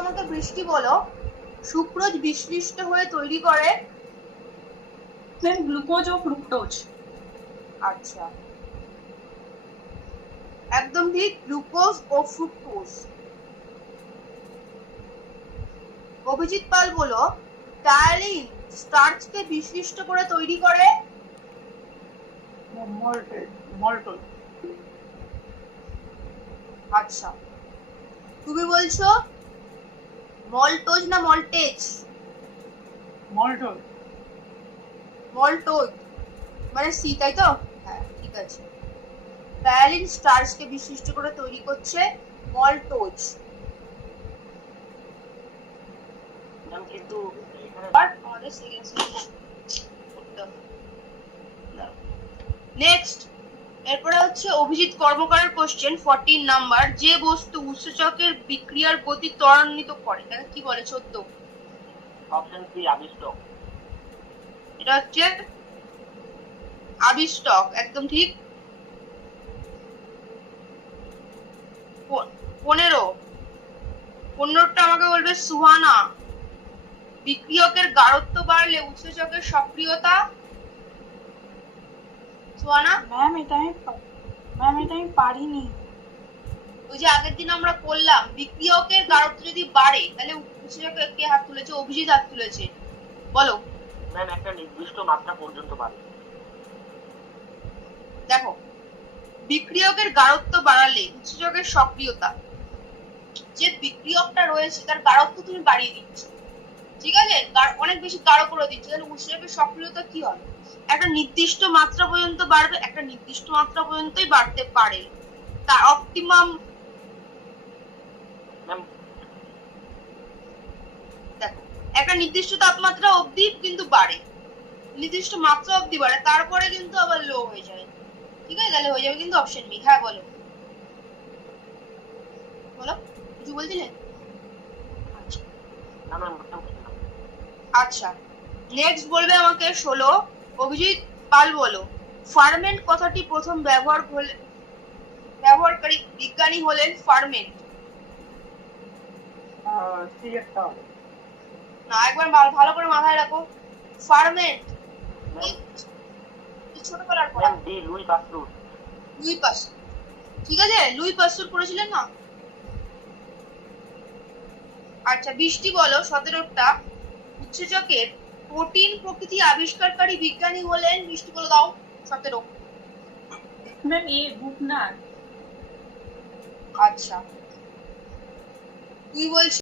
আমাকে বৃষ্টি বলো সুক্রোজ বিশ্লিষ্ট হয়ে তৈরি করে ম্যাম গ্লুকোজ ও ফ্রুক্টোজ। আচ্ছা একদম ঠিক, গ্লুকোজ ও ফ্রুক্টোজ। অভিজিৎ পাল বলো টায়ালিন স্টার্চকে বিশ্লিষ্ট করে তৈরি করে মল্টন। আচ্ছা তুমি বলছো মল্টোজ না মল্টেজ? মল্টোজ মানে সি, তাই তো? হ্যাঁ ঠিক আছে, টায়ালিন স্টার্চকে বিশ্লিষ্ট করে তৈরি করছে মল্টোজ। কিন্তু নেক্সট এরপরে হচ্ছে অভিজিৎ কর্মকারের কোশ্চেন 14 নাম্বার, যে বস্তু উৎসেচকের বিক্রিয়ার গতি ত্বরান্বিত করে তাকে কি বলে? 14 অপশন সি আবিষ্টক। এটা হচ্ছে আবিষ্টক, একদম ঠিক। 15টা আমাকে বলবে সুহানা, বিক্রিয়কের গাঢ়ত্ব বাড়লে উৎসেচকের সক্রিয়তা। সুহানা ম্যাম এটা আমি পারিনি। ওই যে আগের দিন আমরা করলাম, বিক্রিয়কের গাঢ়ত্ব যদি বাড়ে তাহলে উৎসেচকের কে হাত তুলেছে? অভিজিৎ হাত তুলেছে, বলো। ম্যাম একটা নির্দিষ্ট মাত্রা পর্যন্ত বাড়ে। দেখো, বিক্রিয়কের গাঢ়ত্ব বাড়ালে উৎসেচকের সক্রিয়তা, যে বিক্রিয়কটা রয়েছে তার গাঢ়ত্ব তুমি বাড়িয়ে দিচ্ছ, ঠিক আছে, অনেক বেশি গাঢ় করে দিচ্ছ, তাহলে উৎসেচকের সক্রিয়তা কি হবে? একটা নির্দিষ্ট মাত্রা পর্যন্ত বাড়বে, একটা নির্দিষ্ট মাত্রা পর্যন্তই বাড়তে পারে, তার অপটিমাম। দেখো, একটা নির্দিষ্ট তাপমাত্রা অবধি কিন্তু বাড়ে, নির্দিষ্ট মাত্রা অবধি বাড়ে, তারপরে কিন্তু আবার লো হয়ে যায়, ঠিক আছে, তাহলে হয়ে যাবে কিন্তু অপশন বি। হ্যাঁ বলো বলো, কিছু বলছিলে? আচ্ছা নেক্সট বলবে আমাকে 16 অভিজিৎ পাল বলো ফার্মেন্ট কথাটি প্রথম ব্যবহারকারী বিজ্ঞানী হলেন ফার্মেন্ট। না, একবার ভালো করে মাথায় রাখো, ফার্মেন্ট ছোটবেলার পড়া। লুই পাস্তুর। লুই পাস্তুর, ঠিক আছে, লুই পাস্তুর পড়েছিলেন না? আচ্ছা বৃষ্টি বলো 17টা উৎসেচকের প্রোটিন প্রকৃতি আবিষ্কারকারী বিজ্ঞানী হলেন, বৃষ্টি বলে দাও 17। ম্যাম এ বুকনার। আচ্ছা তুই বলছিস